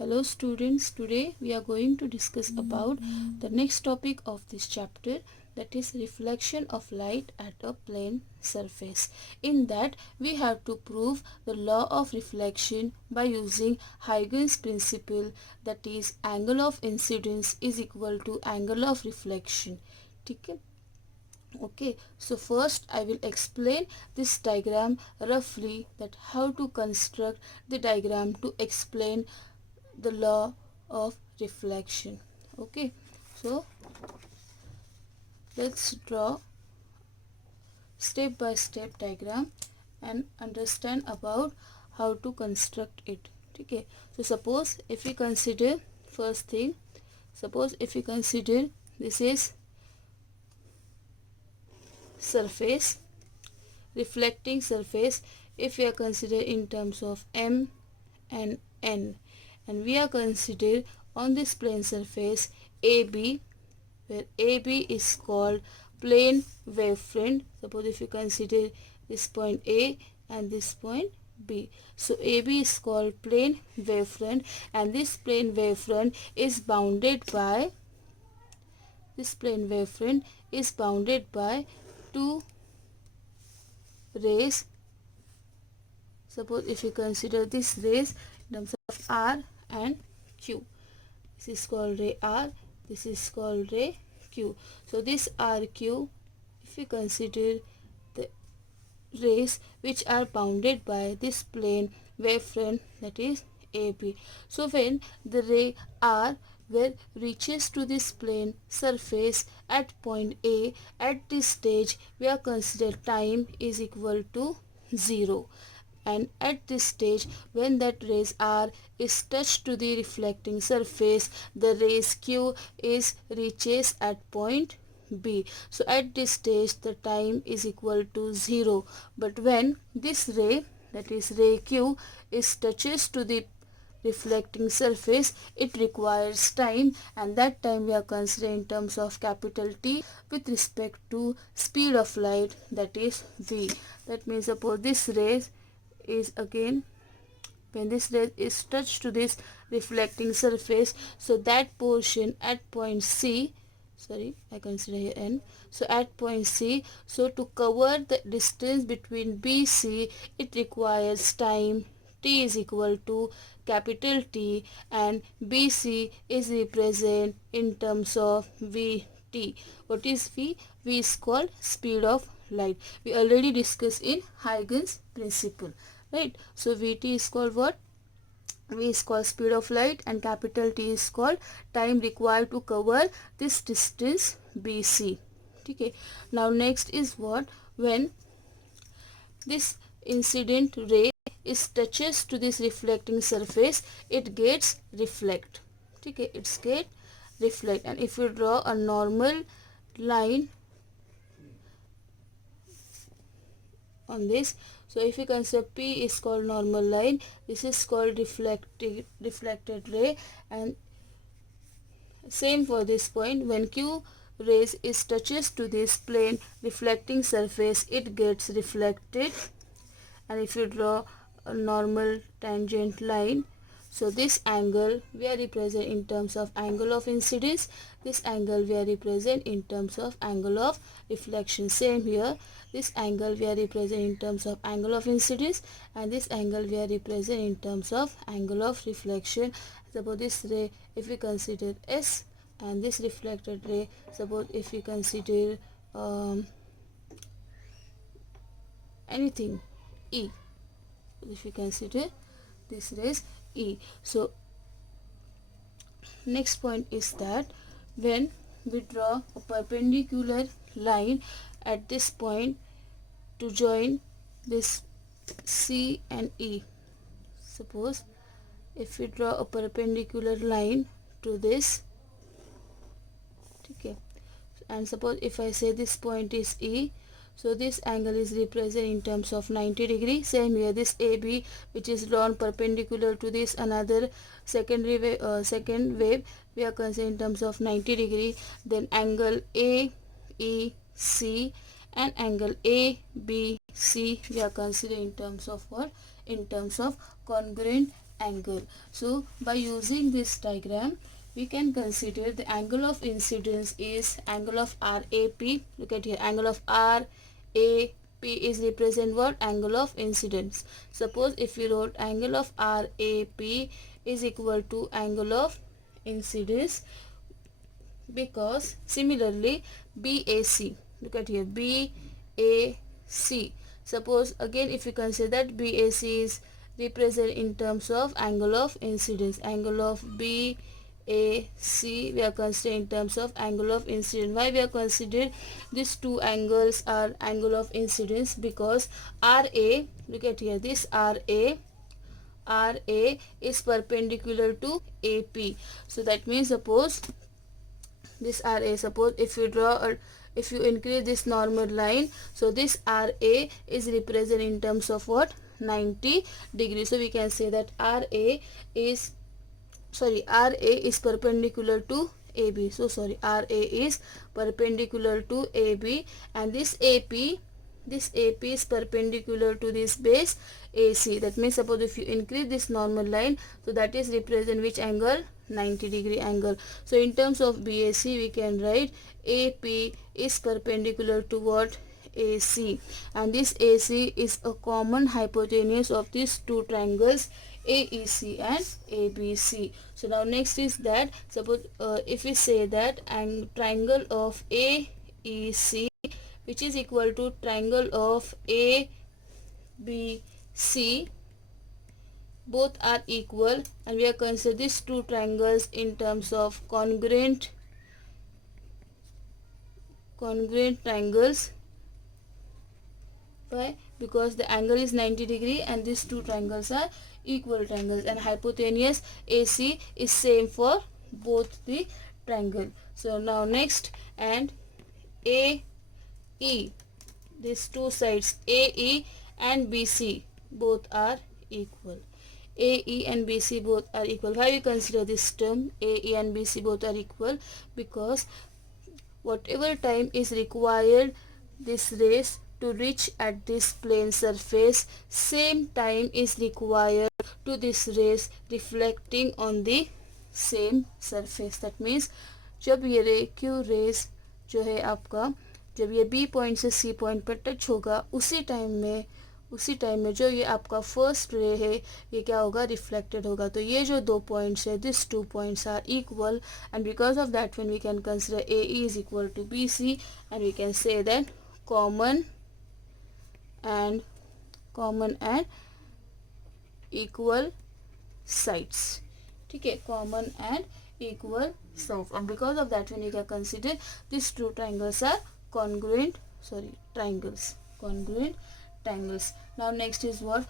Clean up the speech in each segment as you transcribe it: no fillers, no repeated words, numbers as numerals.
Hello students, today we are going to discuss about the next topic of this chapter, that is reflection of light at a plane surface. In that we have to prove the law of reflection by using Huygens principle, that is angle of incidence is equal to angle of reflection. Okay? Okay, so first I will explain this diagram roughly, that how to construct the diagram to explain the law of reflection. Okay, so let's draw step by step diagram and understand about how to construct it. Okay, so suppose if we consider first thing, suppose if we consider this is surface, reflecting surface. If we are considered in terms of M and N, and we are considered on this plane surface AB, where AB is called plane wavefront. Suppose if you consider this point A and this point B, so AB is called plane wavefront, and this plane wavefront is bounded by two rays. Suppose if you consider this rays in terms of R and Q, this is called ray R, this is called ray Q. So this RQ, if we consider the rays which are bounded by this plane wavefront, that is AB. So when the ray R where reaches to this plane surface at point A, at this stage we are consider time is equal to 0, and at this stage when that rays R is touched to the reflecting surface, the rays Q is reaches at point B. So at this stage the time is equal to 0, but when this ray, that is ray Q, is touches to the reflecting surface, it requires time, and that time we are considering in terms of capital T with respect to speed of light, that is V. That means suppose this ray is again, when this ray is touched to this reflecting surface, so that portion at point C, sorry I consider here N, so at point C, so to cover the distance between BC, it requires time T is equal to capital T, and BC is represented in terms of VT. What is V? V is called speed of light. We already discussed in Huygens principle, right? So VT is called what? V is called speed of light, and capital T is called time required to cover this distance BC. Okay. Now next is what? When this incident ray is touches to this reflecting surface, it gets reflect. Okay, it's get reflect, and if you draw a normal line on this, so if you consider P is called normal line, this is called reflected ray, and same for this point, when Q rays is touches to this plane reflecting surface, it gets reflected. And if you draw a normal tangent line, so this angle we are represent in terms of angle of incidence, this angle we are represent in terms of angle of reflection. Same here, this angle we are represent in terms of angle of incidence, and this angle we are represent in terms of angle of reflection. Suppose this ray if we consider S, and this reflected ray, suppose if we consider anything E, if we consider this rays E. So next point is that when we draw a perpendicular line at this point to join this C and E, suppose if we draw a perpendicular line to this, okay, and suppose if I say this point is E, so this angle is represented in terms of 90 degree. Same here, this AB which is drawn perpendicular to this another second wave, we are considering in terms of 90 degree. Then angle AEC and angle ABC we are considering in terms of what? In terms of congruent angle. So by using this diagram, we can consider the angle of incidence is angle of RAP. Look at here, angle of RAP is represent what? Angle of incidence. Suppose if we wrote angle of RAP is equal to angle of incidence, because similarly BAC, look at here, BAC, suppose again if you consider that BAC is represented in terms of angle of incidence, angle of BAC we are considering in terms of angle of incidence. Why we are considering these two angles are angle of incidence? Because RA, look at here, this RA is perpendicular to AP. So that means suppose this RA, suppose if you draw or if you increase this normal line, so this RA is represented in terms of what? 90 degrees. So we can say that RA is perpendicular to AB. So sorry, RA is perpendicular to AB, and this AP is perpendicular to this base AC. That means suppose if you increase this normal line, so that is represent which angle? 90-degree angle. So in terms of BAC we can write AP is perpendicular to what? AC, and this AC is a common hypotenuse of these two triangles AEC and ABC. So now next is that suppose if we say that triangle of AEC, which is equal to triangle of ABC, both are equal, and we are consider these two triangles in terms of congruent triangles. Why? Because the angle is 90 degree and these two triangles are equal triangles, and hypotenuse AC is same for both the triangle. So now next, and AE, these two sides AE and BC both are equal. AE and BC both are equal. Why we consider this term AE and BC both are equal? Because whatever time is required this rays to reach at this plane surface, same time is required to this rays reflecting on the same surface. That means जब ये रे Q rays जो है आपका, जब ये B point से C point पर टच होगा, उसी टाइम में जो ये आपका फर्स्ट रे है ये क्या होगा? रिफ्लेक्टेड होगा. तो ये जो दो पॉइंट्स है, this two points are equal, and because of that when we can consider AE is equal to BC, and we can say that common and equal sides. ठीक है, common and equal sides, and because of that when you can consider these two triangles are congruent triangles. Now next is what?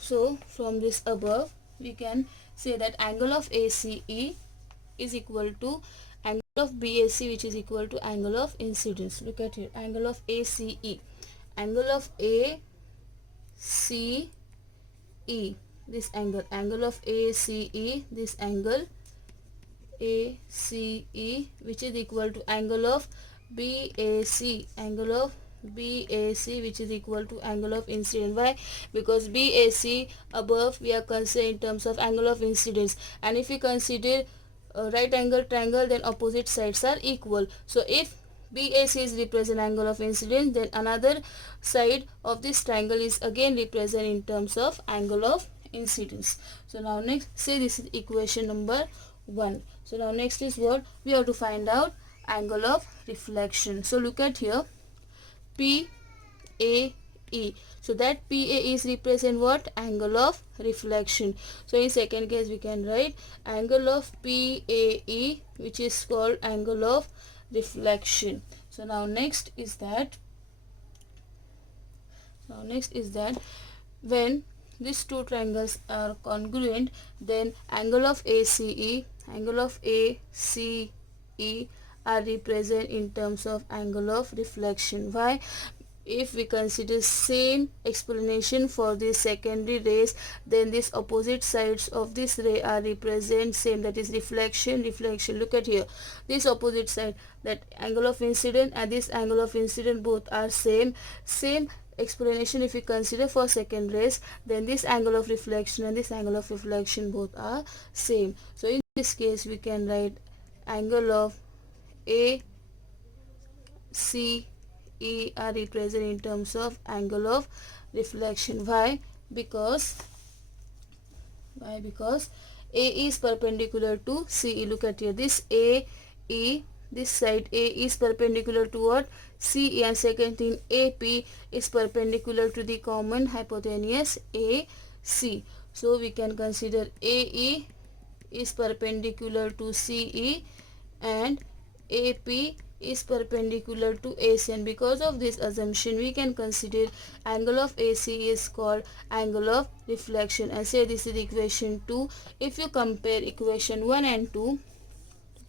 So from this above we can say that angle of ACE is equal to angle of BAC, which is equal to angle of incidence. Look at here, angle of ACE, angle of ACE, this angle of ACE, this angle ACE, which is equal to angle of BAC, which is equal to angle of incidence. Why? Because BAC above we are considering in terms of angle of incidence, and if we consider right angle triangle, then opposite sides are equal. So if BAC is represent angle of incidence, then another side of this triangle is again represent in terms of angle of incidence. So now next, say this is equation number 1. So now next is what? We have to find out angle of reflection. So look at here, PAE. So that PA is represent what? Angle of reflection. So in second case we can write angle of PAE, which is called angle of reflection. So now next is that when these two triangles are congruent, then angle of ACE are represent in terms of angle of reflection. Why? If we consider same explanation for the secondary rays, then these opposite sides of this ray are represent same, that is reflection. Look at here, this opposite side, that angle of incidence and this angle of incidence both are same explanation if we consider for second rays, then this angle of reflection and this angle of reflection both are same. So in this case we can write angle of A, C, E are represented in terms of angle of reflection. Why? Because A is perpendicular to CE. Look at here, this A, E, this side A is perpendicular to what? CE, and second thing AP is perpendicular to the common hypotenuse AC. So we can consider AE is perpendicular to CE and AP is perpendicular to AC, and because of this assumption we can consider angle of AC is called angle of reflection, and say this is equation 2. If you compare equation 1 and 2, look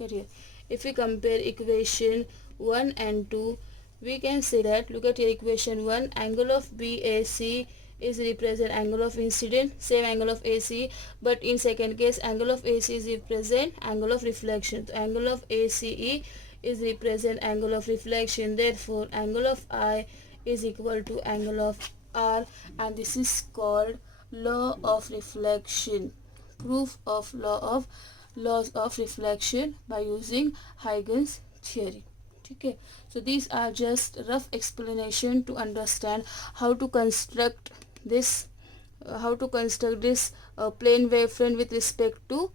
at here, if we compare equation 1 and 2, we can say that, look at here, equation 1, angle of BAC is represent angle of incident, same angle of AC, but in second case angle of AC is represent angle of reflection. So angle of ACE is represent angle of reflection, therefore angle of I is equal to angle of R, and this is called law of reflection, proof of laws of reflection by using Huygens theory. Okay, so these are just rough explanation to understand how to construct this plane wavefront with respect to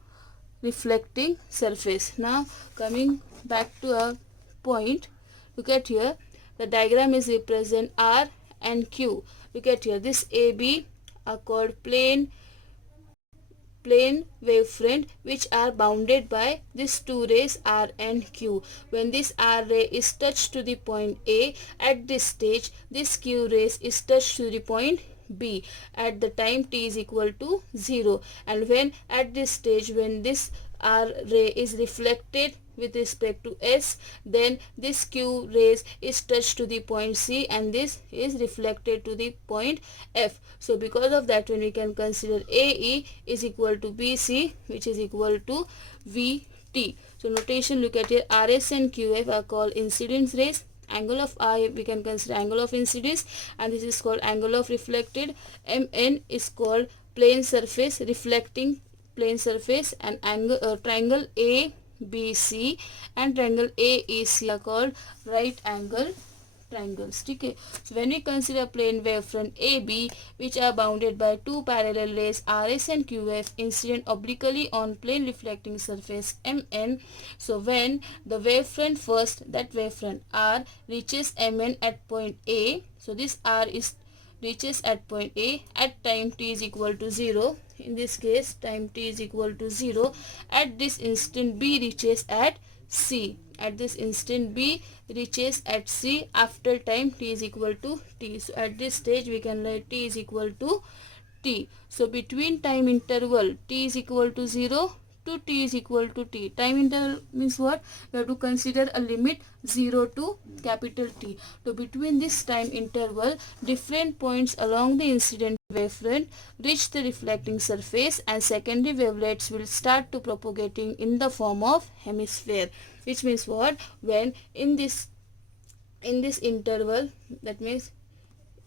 reflecting surface. Now coming back to our point, look at here, the diagram is represent R and Q. Look at here, this AB are called plane wavefront, which are bounded by these two rays R and Q. When this R ray is touched to the point A, at this stage this Q rays is touched to the point B at the time t is equal to 0, and when at this stage when this R ray is reflected with respect to S, then this Q rays is touched to the point C and this is reflected to the point F. So because of that, when we can consider AE is equal to BC, which is equal to VT. So notation, look at here, RS and QF are called incidence rays. Angle of I we can consider angle of incidence, and this is called angle of reflected. MN is called plane surface, reflecting plane surface, and angle triangle ABC and triangle AEC are called right angle triangles. Okay, so when we consider plane wavefront AB, which are bounded by two parallel rays RS and QF incident obliquely on plane reflecting surface MN, so when the wavefront first, that wavefront R reaches MN at point A, so this R is reaches at point A at time t is equal to 0. In this case time t is equal to 0. At this instant B reaches at C. At this instant B reaches at C after time t is equal to t. So at this stage we can write t is equal to t. So between time interval t is equal to 0 to t is equal to t. Time interval means what? We have to consider a limit 0 to capital T. So between this time interval, different points along the incident wavefront reach the reflecting surface and secondary wavelets will start to propagating in the form of hemisphere. Which means what? When in this interval, that means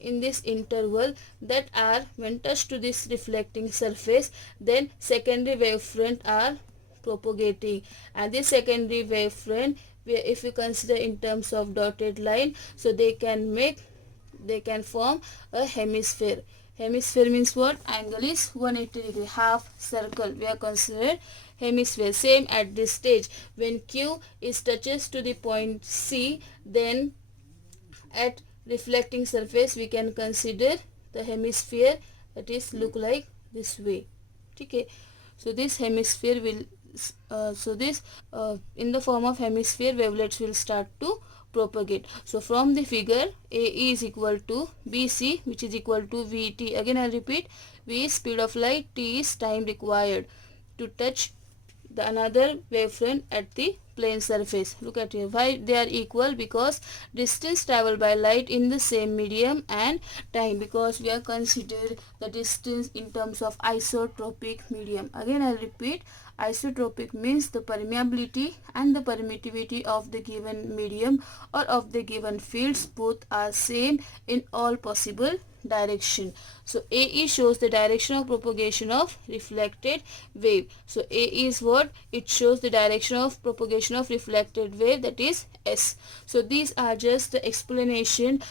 in this interval that are when touched to this reflecting surface, then secondary wavefront are propagating, and this secondary wavefront, if you consider in terms of dotted line, so they can form a hemisphere. Hemisphere means what? Angle is 180 degree, half circle we are considered hemisphere. Same at this stage, when Q is touches to the point C, then at reflecting surface we can consider the hemisphere, that is look like this way. Okay, so this hemisphere will in the form of hemisphere wavelets will start to propagate. So from the figure, AE is equal to BC, which is equal to VT. Again I repeat, V is speed of light, T is time required to touch the another wavefront at the plane surface. Look at here. Why they are equal? Because distance traveled by light in the same medium and time, because we are considered the distance in terms of isotropic medium. Again I'll repeat, isotropic means the permeability and the permittivity of the given medium or of the given fields both are same in all possible direction. So AE shows the direction of propagation of reflected wave. So A is what? It shows the direction of propagation of reflected wave, that is S. So these are just the explanation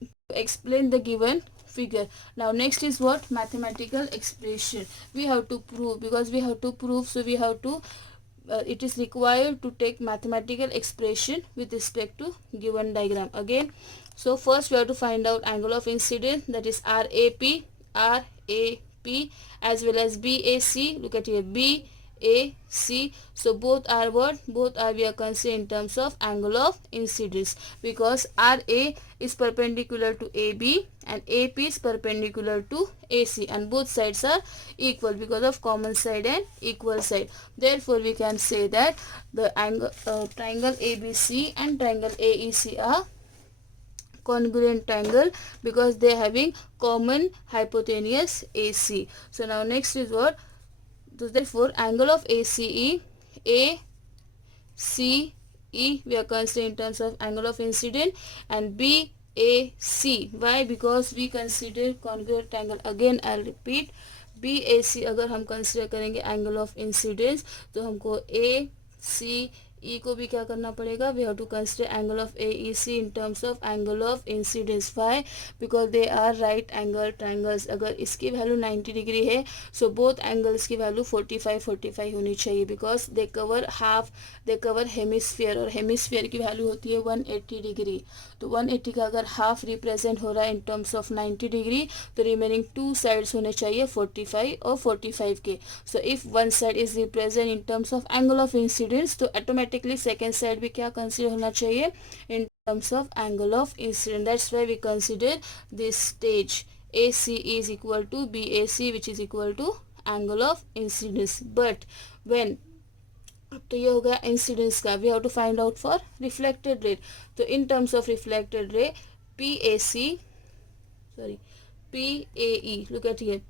to explain the given figure. Now next is what? Mathematical expression. We have to prove, because we have to prove, so we have to it is required to take mathematical expression with respect to given diagram. Again, so first we have to find out angle of incidence, that is RAP, as well as BAC. Look at here, BAC. So both are what? Both are we are considering in terms of angle of incidence, because RA is perpendicular to AB and AP is perpendicular to AC, and both sides are equal because of common side and equal side. Therefore we can say that the angle triangle ABC and triangle AEC are congruent triangle because they are having common hypotenuse AC. So now next is what? So therefore angle of ACE, ACE we are considering in terms of angle of incidence, and BAC. Why? Because we consider congruent angle. Again I'll repeat, BAC अगर हम consider करेंगे angle of incidence, तो हमको ACE को भी क्या करना पड़ेगा? We have to consider angle of AEC in terms of angle of incidence. Why? Because they are right angle triangles. अगर इसकी वैल्यू 90 डिग्री है, सो बोथ एंगल्स की वैल्यू 45 होनी चाहिए, because they cover half, they cover hemisphere, और hemisphere की value होती है 180 डिग्री. तो 180 का अगर हाफ रिप्रेजेंट हो रहा है इन टर्म्स ऑफ 90 डिग्री, तो रिमेनिंग टू साइड्स होने चाहिए 45 और 45 के. So if one side is represent in terms of angle of incidence, तो ऑटोमेटिकली सेकेंड साइड भी क्या कंसिडर होना चाहिए in terms of angle of incidence. That's why we consider this stage AC is equal to BAC, which is equal to angle of incidence. But when, तो ये हो गया incidence का, we have to find out for reflected ray. तो in terms of reflected ray PAE, look at here,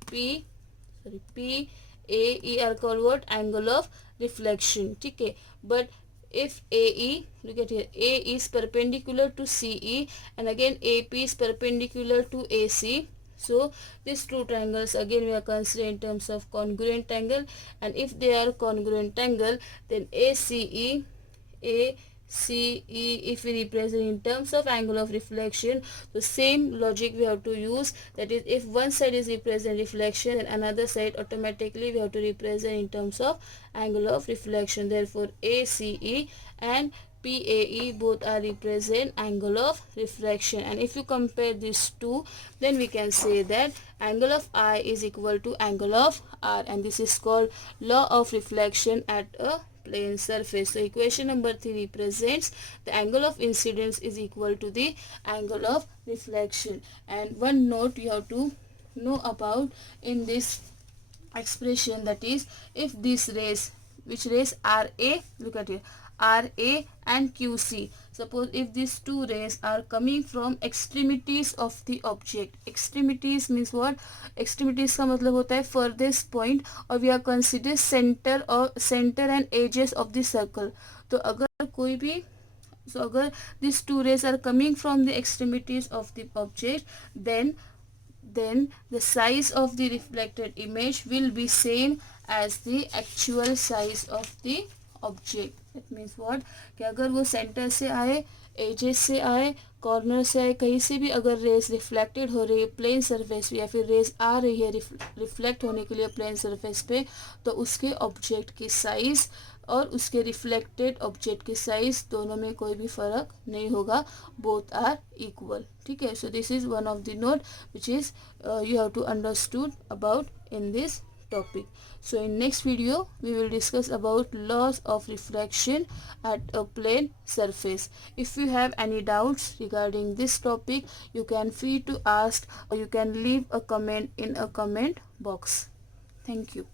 PAE are called what? Angle of reflection. ठीक है. But if AE, look at here, A is perpendicular to CE and again AP is perpendicular to AC. So these two triangles again we are considering in terms of congruent angle, and if they are congruent angle, then ACE if we represent in terms of angle of reflection, the same logic we have to use. That is, if one side is represent reflection and another side, automatically we have to represent in terms of angle of reflection. Therefore ACE and PAE both are represent angle of refraction, and if you compare these two, then we can say that angle of I is equal to angle of R, and this is called law of reflection at a plane surface. So equation number 3 represents the angle of incidence is equal to the angle of reflection. And one note you have to know about in this expression, that is, if these rays, which rays RA, look at here, RA and QC, suppose if these two rays are coming from extremities of the object. Extremities means what? Extremities का मतलब होता है furthest point, और we are consider center or center and edges of the circle. तो अगर कोई भी, so अगर these two rays are coming from the extremities of the object, then the size of the reflected image will be same as the actual size of the object. That means what, कि अगर वो centre से आए, edges से आए, corner से आए, कहीं से भी अगर रेस रिफ्लेक्टेड हो रही है प्लेन सरफेस पे, या फिर रेस आ रही है रिफ्लेक्ट होने के लिए प्लेन सरफेस पे, तो उसके ऑब्जेक्ट की साइज़ और उसके रिफ्लेक्टेड ऑब्जेक्ट की साइज़ दोनों में कोई भी फ़र्क नहीं होगा, बोथ आर इक्वल. ठीक है. So this is one of the note which is you have to understood about in this topic. So in next video we will discuss about laws of refraction at a plane surface. If you have any doubts regarding this topic, you can free to ask, or you can leave a comment in a comment box. Thank you.